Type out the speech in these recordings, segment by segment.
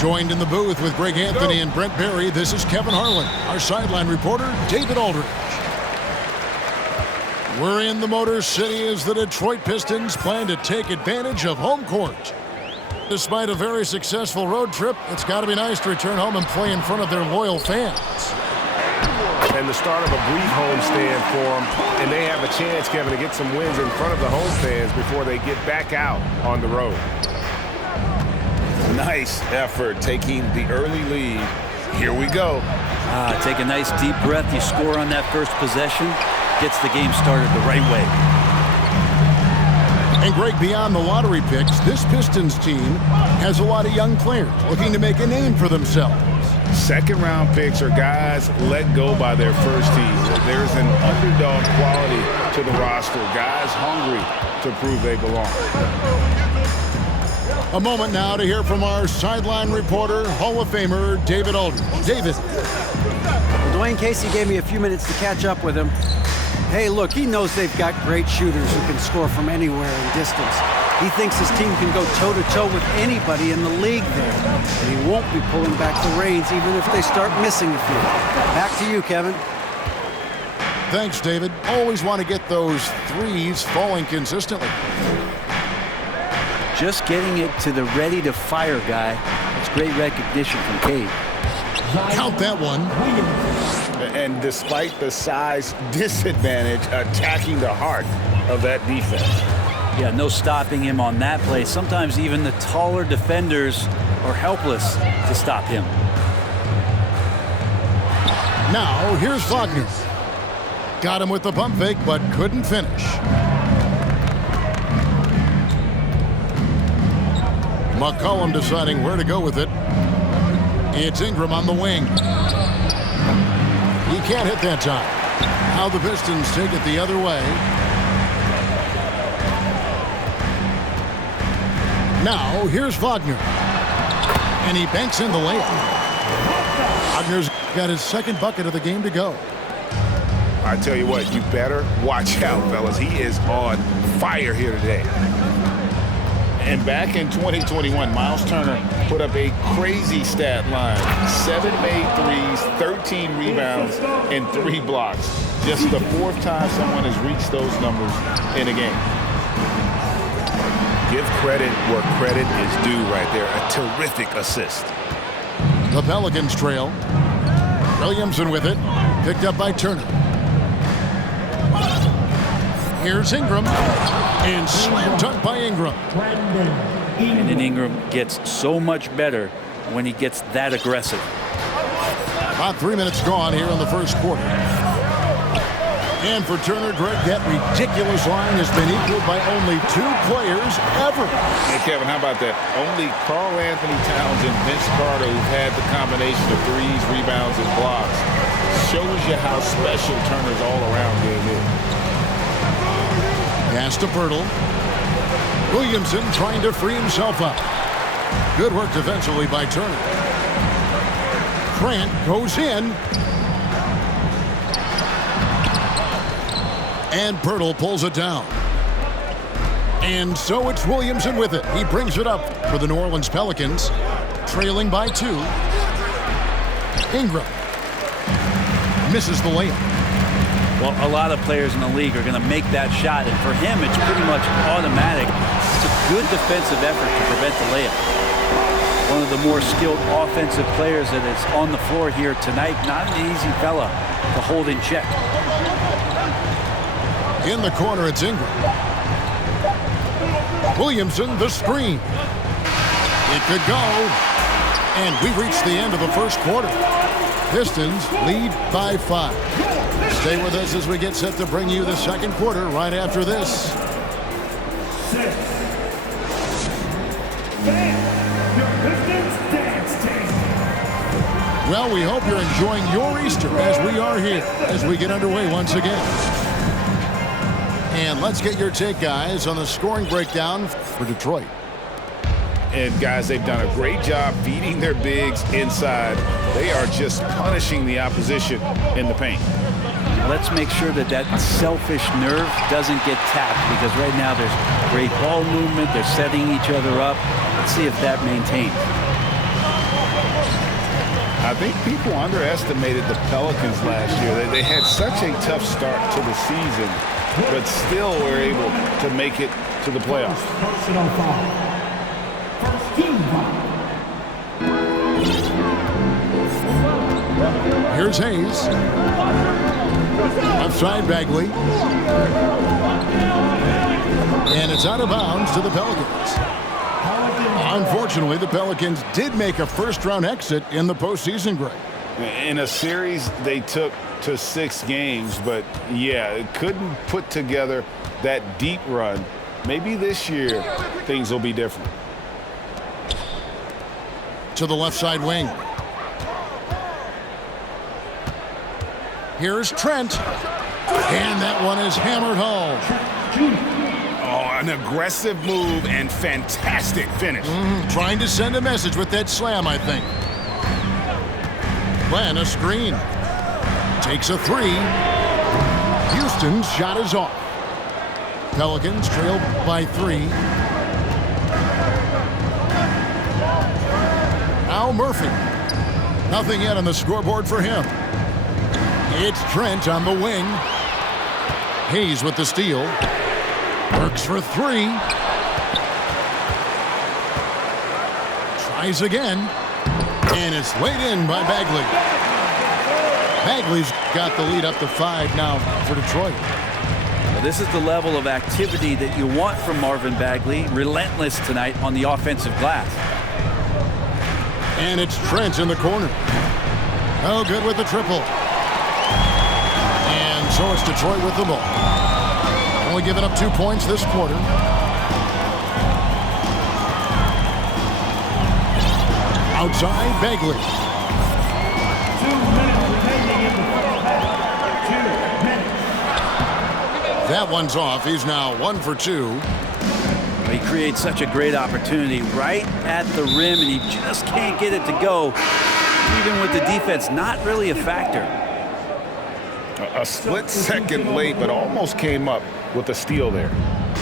Joined in the booth with Greg Anthony and Brent Barry, this is Kevin Harlan. Our sideline reporter, David Aldridge. We're in the Motor City as the Detroit Pistons plan to take advantage of home court. Despite a very successful road trip, it's got to be nice to return home and play in front of their loyal fans. And the start of a brief homestand for them, and they have a chance, Kevin, to get some wins in front of the home fans before they get back out on the road. Nice effort taking the early lead. Here we go. Take a nice deep breath. You score on that first possession. Gets the game started the right way. And Greg, beyond the lottery picks, this Pistons team has a lot of young players looking to make a name for themselves. Second-round picks are guys let go by their first team. There's an underdog quality to the roster. Guys hungry to prove they belong. A moment now to hear from our sideline reporter, Hall of Famer David Aldridge. David. Well, Dwayne Casey gave me a few minutes to catch up with him. Hey, look, he knows they've got great shooters who can score from anywhere in distance. He thinks his team can go toe-to-toe with anybody in the league there. And he won't be pulling back the reins even if they start missing a few. Back to you, Kevin. Thanks, David. Always want to get those threes falling consistently. Just getting it to the ready-to-fire guy. That's great recognition from Cade. Count that one. And despite the size disadvantage, attacking the heart of that defense. Yeah, no stopping him on that play. Sometimes even the taller defenders are helpless to stop him. Now, here's Wagner. Got him with the pump fake, but couldn't finish. McCollum deciding where to go with it. It's Ingram on the wing. He can't hit that time. Now the Pistons take it the other way. Now here's Wagner. And he banks in the layup. Wagner's got his second bucket of the game to go. I tell you what, you better watch out, fellas. He is on fire here today. And back in 2021, Miles Turner put up a crazy stat line. 7 made threes, 13 rebounds, and 3 blocks. Just the 4th time someone has reached those numbers in a game. Give credit where credit is due right there. A terrific assist. The Pelicans trail. Williamson with it. Picked up by Turner. Here's Ingram. And slam dunk by Ingram. And then Ingram gets so much better when he gets that aggressive. About 3 minutes gone here in the first quarter. And for Turner, Greg, that ridiculous line has been equaled by only 2 players ever. Hey, Kevin, how about that? Only Karl Anthony Towns and Vince Carter who've had the combination of threes, rebounds, and blocks. Shows you how special Turner's all-around game is. Pass to Pirtle. Williamson trying to free himself up. Good work defensively by Turner. Grant goes in. And Pirtle pulls it down. And so it's Williamson with it. He brings it up for the New Orleans Pelicans, trailing by 2. Ingram misses the layup. Well, a lot of players in the league are going to make that shot, and for him, it's pretty much automatic. It's a good defensive effort to prevent the layup. One of the more skilled offensive players that is on the floor here tonight. Not an easy fella to hold in check. In the corner, it's Ingram. Williamson, the screen. It could go. And we reached the end of the first quarter. Pistons lead by 5. Stay with us as we get set to bring you the second quarter right after this. Well, we hope you're enjoying your Easter as we are here as we get underway once again. And let's get your take, guys, on the scoring breakdown for Detroit. And, guys, they've done a great job feeding their bigs inside. They are just punishing the opposition in the paint. Let's make sure that that selfish nerve doesn't get tapped, because right now there's great ball movement. They're setting each other up. Let's see if that maintains. I think people underestimated the Pelicans last year. They had such a tough start to the season, but still were able to make it to the playoffs. Personal foul. First team foul. Here's Hayes. Left side, Bagley. And it's out of bounds to the Pelicans. Unfortunately, the Pelicans did make a first-round exit in the postseason, Greg. In a series they took to 6 games, but yeah, it couldn't put together that deep run. Maybe this year things will be different. To the left side wing. Here's Trent. And that one is hammered home. Oh, an aggressive move and fantastic finish. Trying to send a message with that slam, I think. Glenn, a screen. Takes a 3. Houston's shot is off. Pelicans trail by 3. Al Murphy. Nothing yet on the scoreboard for him. It's Trent on the wing. Hayes with the steal. Works for 3. Tries again. And it's laid in by Bagley. Bagley's got the lead up to 5 now for Detroit. Well, this is the level of activity that you want from Marvin Bagley. Relentless tonight on the offensive glass. And it's Trent in the corner. Oh, good with the triple. And so it's Detroit with the ball. Only giving up 2 points this quarter. Outside, Bagley. 2 minutes remaining in the first half. 2 minutes. That one's off. He's now 1 for 2. He creates such a great opportunity right at the rim, and he just can't get it to go. Even with the defense not really a factor. A split second late, but almost came up with a steal there.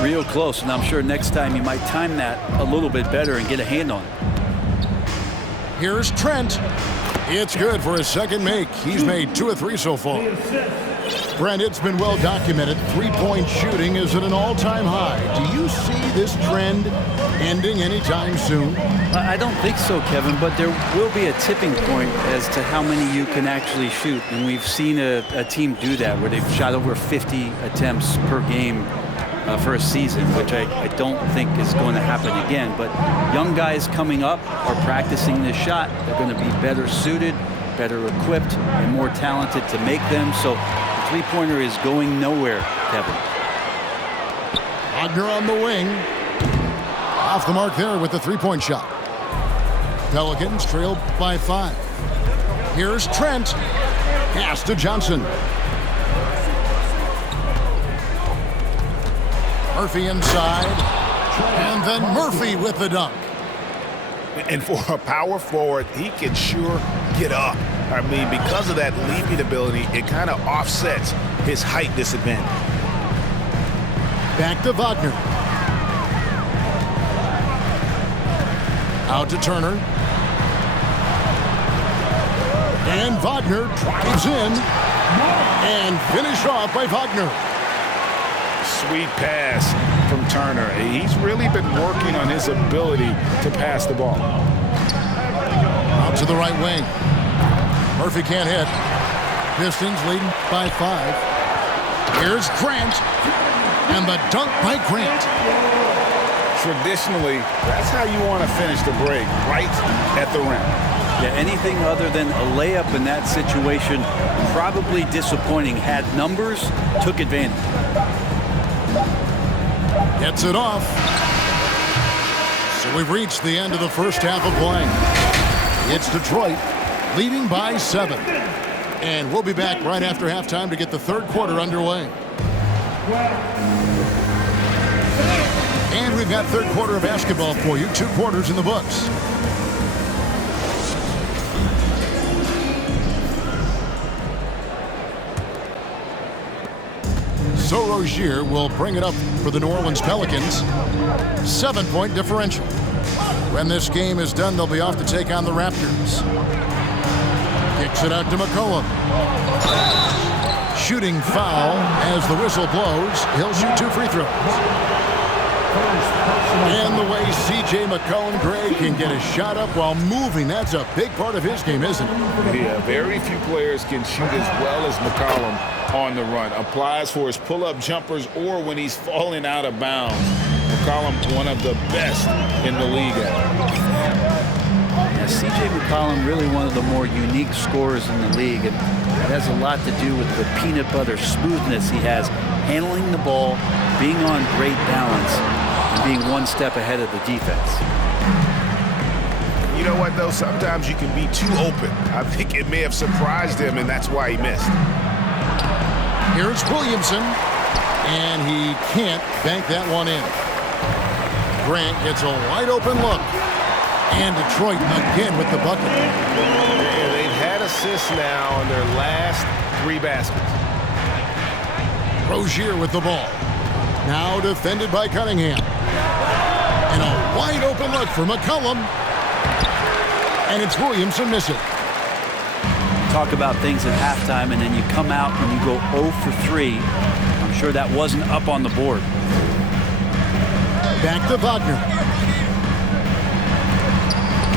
Real close, and I'm sure next time you might time that a little bit better and get a hand on it. Here's Trent. It's good for his second make. He's made 2 of 3 so far. Brent, it's been well documented. 3-point shooting is at an all-time high. Do you see this trend ending anytime soon? I don't think so, Kevin, but there will be a tipping point as to how many you can actually shoot. And we've seen a team do that where they've shot over 50 attempts per game for a season, which I don't think is going to happen again. But young guys coming up are practicing this shot. They're going to be better suited, better equipped, and more talented to make them. So the three-pointer is going nowhere, Kevin. Wagner on the wing. Off the mark there with the 3-point shot. Pelicans trailed by 5. Here's Trent. Pass to Johnson. Murphy inside. And then Murphy with the dunk. And for a power forward, he can sure get up. I mean, because of that leaping ability, it kind of offsets his height disadvantage. Back to Wagner. Out to Turner. And Wagner drives in. And finished off by Wagner. Sweet pass from Turner. He's really been working on his ability to pass the ball. Out to the right wing. Murphy can't hit. Pistons leading by 5. Here's Grant. And the dunk by Grant. Traditionally, that's how you want to finish the break, right at the rim. Yeah, anything other than a layup in that situation, probably disappointing. Had numbers, took advantage. Gets it off. So we've reached the end of the first half of play. It's Detroit leading by 7. And we'll be back right after halftime to get the third quarter underway. And we've got third quarter of basketball for you. 2 quarters in the books. So Rozier will bring it up for the New Orleans Pelicans. 7-point differential. When this game is done, they'll be off to take on the Raptors. Kicks it out to McCollum. Shooting foul as the whistle blows. He'll shoot 2 free throws. And the way C.J. McCollum, Greg, can get a shot up while moving, that's a big part of his game, isn't it? Yeah, very few players can shoot as well as McCollum on the run. Applies for his pull-up jumpers or when he's falling out of bounds. McCollum, one of the best in the league at it. Yeah, C.J. McCollum, really one of the more unique scorers in the league, and it has a lot to do with the peanut butter smoothness he has, handling the ball, being on great balance, and being one step ahead of the defense. You know what, though? Sometimes you can be too open. I think it may have surprised him, and that's why he missed. Here's Williamson, and he can't bank that one in. Grant gets a wide-open look. And Detroit again with the bucket. And they've had assists now on their last 3 baskets. Rozier with the ball. Now defended by Cunningham. And a wide-open look for McCollum. And it's Williamson missing. Talk about things at halftime, and then you come out and you go 0 for 3. I'm sure that wasn't up on the board. Back to Wagner.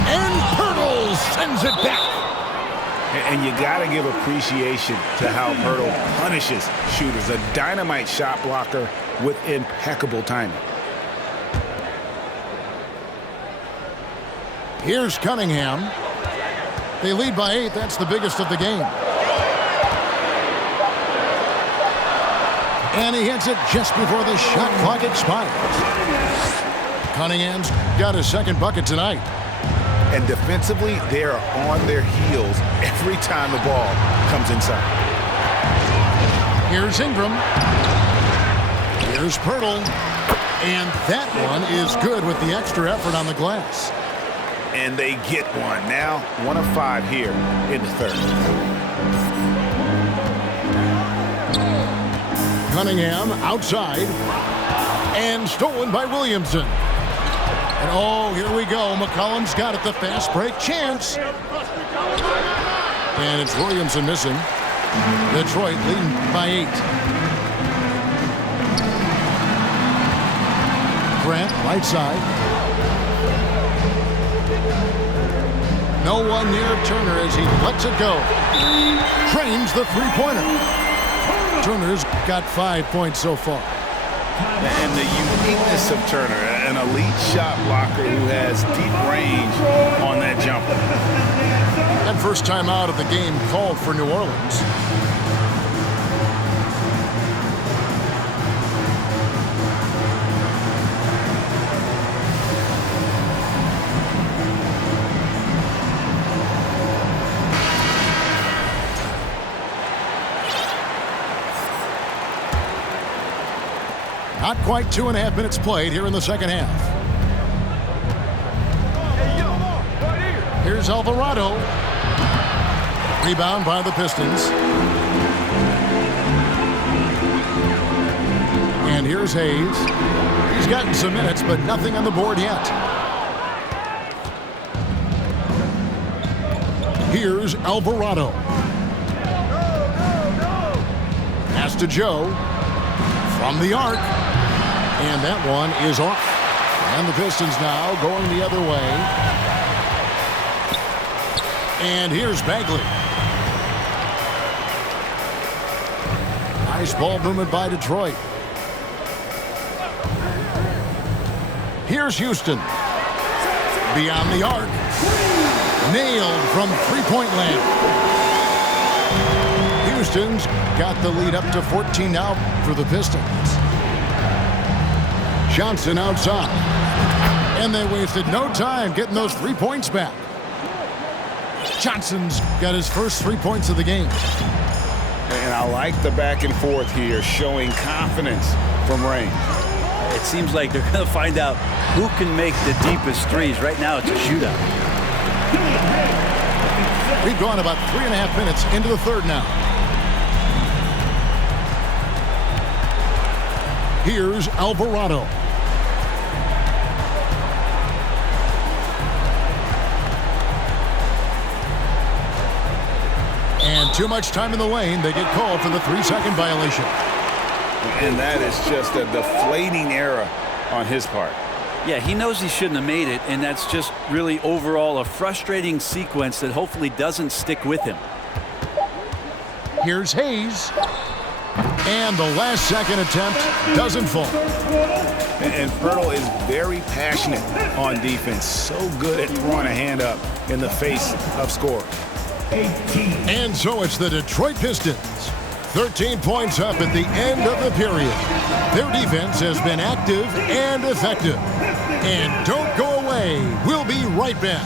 And Pirtle sends it back. And you got to give appreciation to how Pirtle punishes shooters. A dynamite shot blocker with impeccable timing. Here's Cunningham. They lead by 8. That's the biggest of the game. And he hits it just before the shot clock expires. Cunningham's got his second bucket tonight. And defensively, they are on their heels every time the ball comes inside. Here's Ingram. Here's Pirtle. And that one is good with the extra effort on the glass. And they get one. Now 1 of 5 here in the third. Cunningham outside. And stolen by Williamson. And oh, here we go. McCollum's got it, the fast break chance. And it's Williamson missing. Detroit leading by 8. Grant, right side. No one near Turner as he lets it go. Trains the three-pointer. Turner's got 5 points so far. And the uniqueness of Turner, an elite shot blocker who has deep range on that jumper. And first time out of the game called for New Orleans. Not quite 2.5 minutes played here in the second half. Here's Alvarado. Rebound by the Pistons. And here's Hayes. He's gotten some minutes, but nothing on the board yet. Here's Alvarado. Pass to Joe. From the arc. And that one is off. And the Pistons now going the other way. And here's Bagley. Nice ball movement by Detroit. Here's Houston. Beyond the arc. Nailed from three-point land. Houston's got the lead up to 14 now for the Pistons. Johnson outside. And they wasted no time getting those 3 points back. Johnson's got his first 3 points of the game. And I like the back and forth here, showing confidence from range. It seems like they're going to find out who can make the deepest threes. Right now, it's a shootout. We've gone about 3.5 minutes into the third now. Here's Alvarado. Too much time in the lane. They get called for the 3-second violation. And that is just a deflating error on his part. Yeah, he knows he shouldn't have made it, and that's just really overall a frustrating sequence that hopefully doesn't stick with him. Here's Hayes. And the last-second attempt doesn't fall. And Pirtle is very passionate on defense. So good at throwing a hand up in the face of score. 18. And so it's the Detroit Pistons. 13 points up at the end of the period. Their defense has been active and effective. And don't go away. We'll be right back.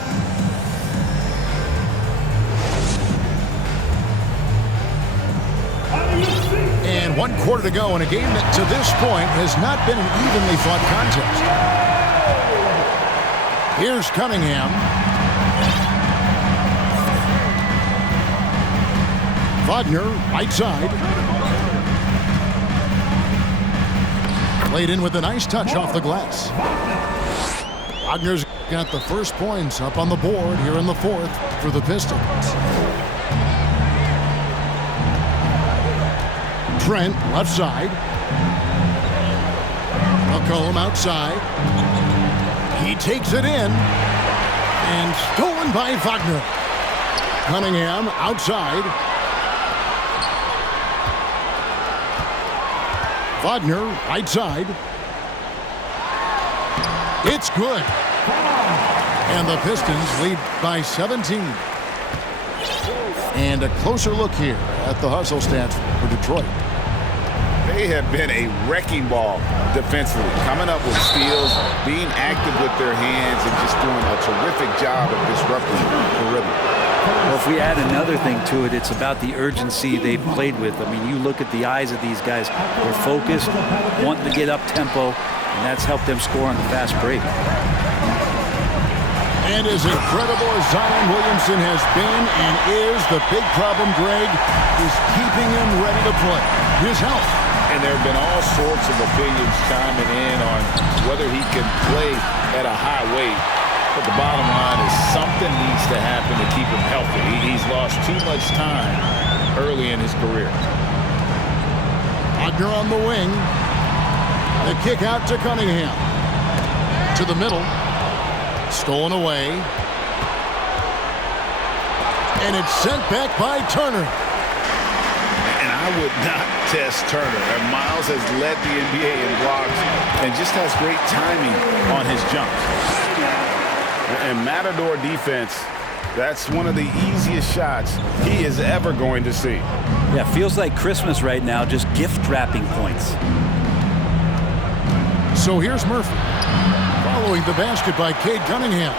And 1 quarter to go in a game that to this point has not been an evenly fought contest. Here's Cunningham. Wagner, right side. Played in with a nice touch off the glass. Wagner's got the first points up on the board here in the fourth for the Pistons. Trent, left side. McCollum outside. He takes it in. And stolen by Wagner. Cunningham outside. Wagner, right side. It's good. And the Pistons lead by 17. And a closer look here at the hustle stats for Detroit. They have been a wrecking ball defensively, coming up with steals, being active with their hands, and just doing a terrific job of disrupting the rhythm. Well, if we add another thing to it, it's about the urgency they've played with. I mean, you look at the eyes of these guys. They're focused, wanting to get up tempo, and that's helped them score on the fast break. And as incredible as Zion Williamson has been and is, the big problem, Greg, is keeping him ready to play. His health. And there have been all sorts of opinions chiming in on whether he can play at a high weight. But the bottom line is something needs to happen to keep him healthy. He's lost too much time early in his career. Wagner on the wing. The kick out to Cunningham. To the middle. Stolen away. And it's sent back by Turner. And I would not test Turner. And Miles has led the NBA in blocks and just has great timing on his jumps. And Matador defense, that's one of the easiest shots he is ever going to see. Yeah, feels like Christmas right now, just gift wrapping points. So here's Murphy. Following the basket by Cade Cunningham.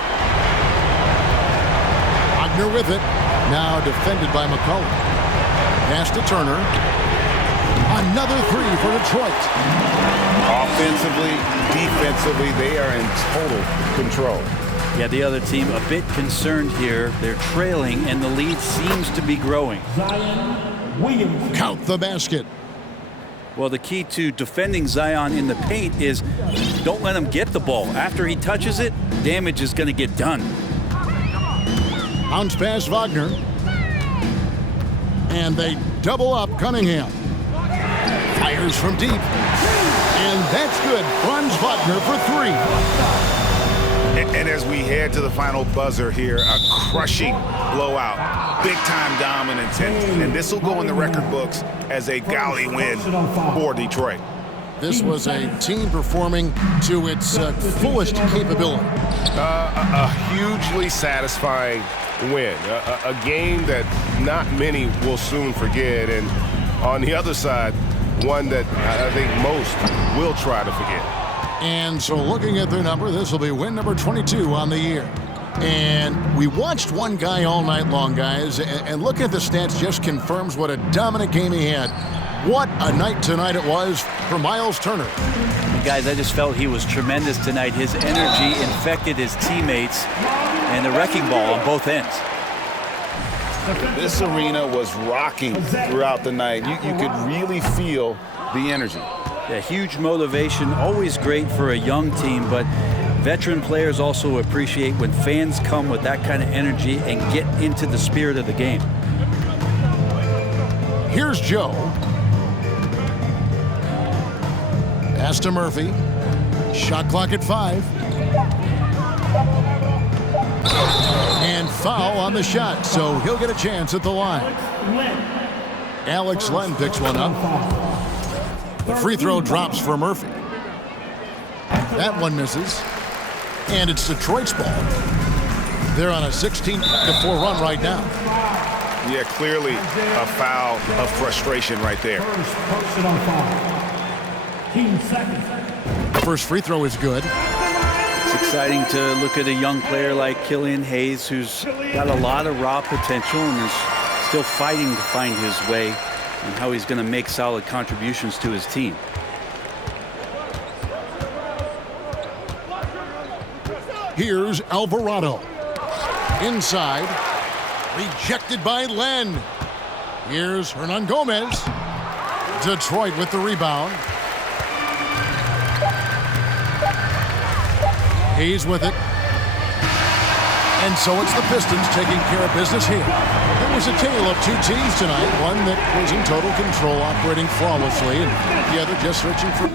Wagner with it. Now defended by McCollum. Pass to Turner. Another three for Detroit. Offensively, defensively, they are in total control. Yeah, the other team a bit concerned here. They're trailing, and the lead seems to be growing. Zion Williamson. Count the basket. Well, the key to defending Zion in the paint is don't let him get the ball. After he touches it, damage is going to get done. Bounce pass Wagner. And they double up Cunningham. Fires from deep. And that's good. Franz Wagner for three. And as we head to the final buzzer here, a crushing blowout, big-time dominance, and this will go in the record books as a golly win for Detroit. This was a team performing to its fullest capability. A hugely satisfying win, a game that not many will soon forget, and on the other side, one that I think most will try to forget. And so looking at their number, this will be win number 22 on the year. And we watched one guy all night long, guys, and looking at the stats just confirms what a dominant game he had. What a night tonight it was for Miles Turner. Guys, I just felt he was tremendous tonight. His energy infected his teammates, and the wrecking ball on both ends. This arena was rocking throughout the night. You could really feel the energy. Yeah, huge motivation, always great for a young team, but veteran players also appreciate when fans come with that kind of energy and get into the spirit of the game. Here's Joe. Pass to Murphy. Shot clock at 5. And foul on the shot, so he'll get a chance at the line. Alex Len picks one up. The free throw drops for Murphy. That one misses. And it's Detroit's ball. They're on a 16-4 run right now. Yeah, clearly a foul of frustration right there. First personal foul. Team second. The first free throw is good. It's exciting to look at a young player like Killian Hayes, who's got a lot of raw potential and is still fighting to find his way and how he's going to make solid contributions to his team. Here's Alvarado. Inside. Rejected by Len. Here's Hernan Gomez. Detroit with the rebound. Hayes with it. And so it's the Pistons taking care of business here. It was a tale of two teams tonight. One that was in total control, operating flawlessly, and the other just searching for